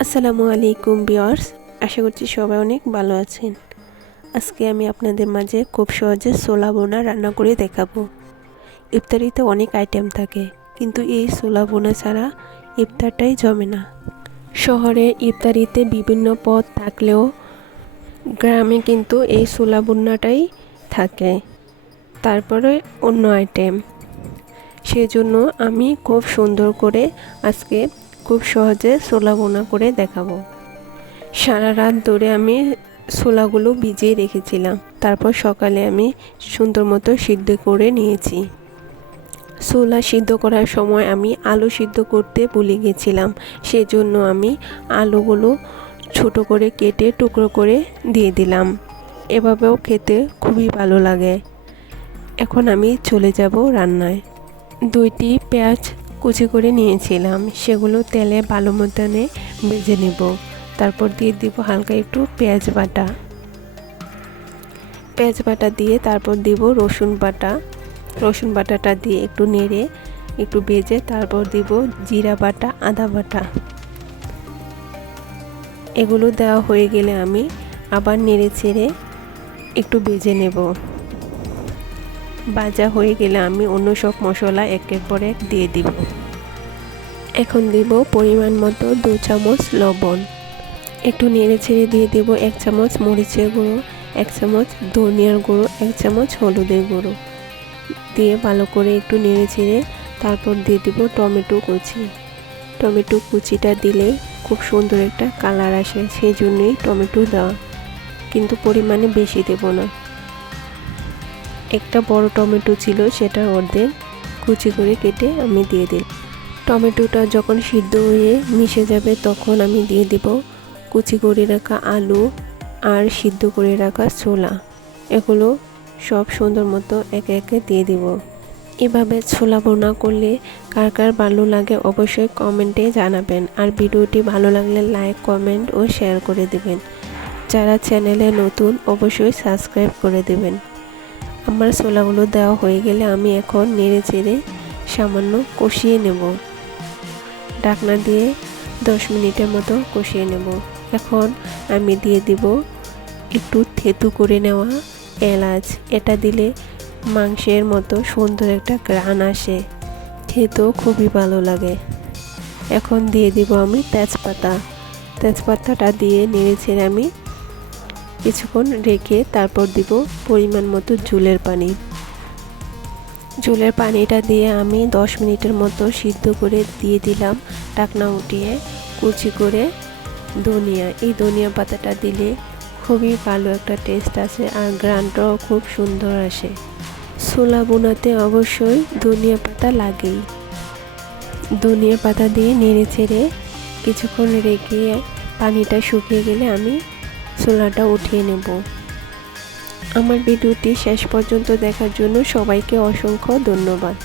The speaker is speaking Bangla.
আসসালামু আলাইকুম বিয়ার্স আশা করছি সবাই অনেক ভালো আছেন। আজকে আমি আপনাদের মাঝে খুব সহজে সোলা বোনা রান্না করে দেখাবো। ইফতারিতে অনেক আইটেম থাকে, কিন্তু এই সোলা বোনা ছাড়া ইফতারটাই জমে না। শহরে ইফতারিতে বিভিন্ন পদ থাকলেও গ্রামে কিন্তু এই সোলা বোনাটাই থাকে। তারপরে অন্য আইটেম সেজন্য আমি খুব সুন্দর করে আজকে খুব সহজে ছোলা বোনা করে দেখাবো। সারা রাত ধরে আমি ছোলাগুলো ভিজিয়ে রেখেছিলাম। তারপর সকালে আমি সুন্দর মতো সিদ্ধ করে নিয়েছি। ছোলা সিদ্ধ করার সময় আমি আলু সিদ্ধ করতে ভুলে গেছিলাম। সেজন্য আমি আলুগুলো ছোট করে কেটে টুকরো করে দিয়ে দিলাম। এভাবেও খেতে খুবই ভালো লাগে। এখন আমি চলে যাব রান্নায়। দুইটি পেঁয়াজ কুচি করে নিয়েছিলাম। সেগুলো তেলে ভালো মতনে ভেজে নেব। তারপর দিয়ে দিব হালকা একটু পেঁয়াজ বাটা। পেঁয়াজ বাটা দিয়ে তারপর দিব রসুন বাটা। রসুন বাটাটা দিয়ে একটু নেড়ে একটু ভেজে তারপর দিব জিরা বাটা, আদা বাটা। এগুলো দেওয়া হয়ে গেলে আমি আবার নেড়ে ছেড়ে একটু ভেজে নেব। ভাজা হয়ে গেলে আমি অন্য সব মশলা একের পর এক দিয়ে দিব। এখন দিব পরিমাণ মতো দু চামচ লবণ। একটু নেড়ে ছেড়ে দিয়ে দেব এক চামচ মরিচের গুঁড়ো, এক চামচ ধনিয়ার গুঁড়ো, এক চামচ হলুদের গুঁড়ো। দিয়ে ভালো করে একটু নেড়ে ছেড়ে তারপর দিয়ে দেব টমেটো কুচি। টমেটো কুচিটা দিলে খুব সুন্দর একটা কালার আসে, সেই জন্যই টমেটো দেওয়া। কিন্তু পরিমাণে বেশি দেব না। একটা বড় টমেটো ছিল, সেটা অর্ধেক কুচি করে কেটে আমি দিয়ে দিই টমেটোটা যখন সিদ্ধ হয়ে মিশে যাবে, তখন আমি দিয়ে দেব কুচি করে রাখা আলু আর সিদ্ধ করে রাখা ছোলা। এগুলো সব সুন্দর মতো একে একে দিয়ে দিব। এভাবে ছোলা বোনা করলে কার কার ভালো লাগে অবশ্যই কমেন্টে জানাবেন। আর ভিডিওটি ভালো লাগলে লাইক, কমেন্ট ও শেয়ার করে দেবেন। যারা চ্যানেলে নতুন, অবশ্যই সাবস্ক্রাইব করে দেবেন। আমার ছোলাগুলো দেওয়া হয়ে গেলে আমি এখন নেড়ে চেড়ে সামান্য কষিয়ে নেব। ঢাকনা দিয়ে দশ মিনিটের মতো কষিয়ে নেব। এখন আমি দিয়ে দিব একটু থেতু করে নেওয়া এলাচ। এটা দিলে মাংসের মতো সুন্দর একটা গ্রান আসে। খেতেও খুবই ভালো লাগে। এখন দিয়ে দিব আমি তেজপাতা। তেজপাতাটা দিয়ে নেড়ে ছেড়ে আমি কিছুক্ষণ রেখে তারপর দিব পরিমাণ মতো ঝুলের পানি। ঝোলের পানিটা দিয়ে আমি দশ মিনিটের মতো সিদ্ধ করে দিয়ে দিলাম টাকনা উঠিয়ে কুচি করে ধনিয়া। এই ধনিয়া পাতাটা দিলে খুবই ভালো একটা টেস্ট আসে আর গ্রানটাও খুব সুন্দর আসে। ছোলা বোনাতে অবশ্যই ধনিয়া পাতা লাগেই। ধনিয়া পাতা দিয়ে নেড়ে ছেড়ে কিছুক্ষণ রেখে পানিটা শুকিয়ে গেলে আমি ছোলাটা উঠিয়ে নেব। আমার ভিডিওটি শেষ পর্যন্ত দেখার জন্য সবাইকে অসংখ্য ধন্যবাদ।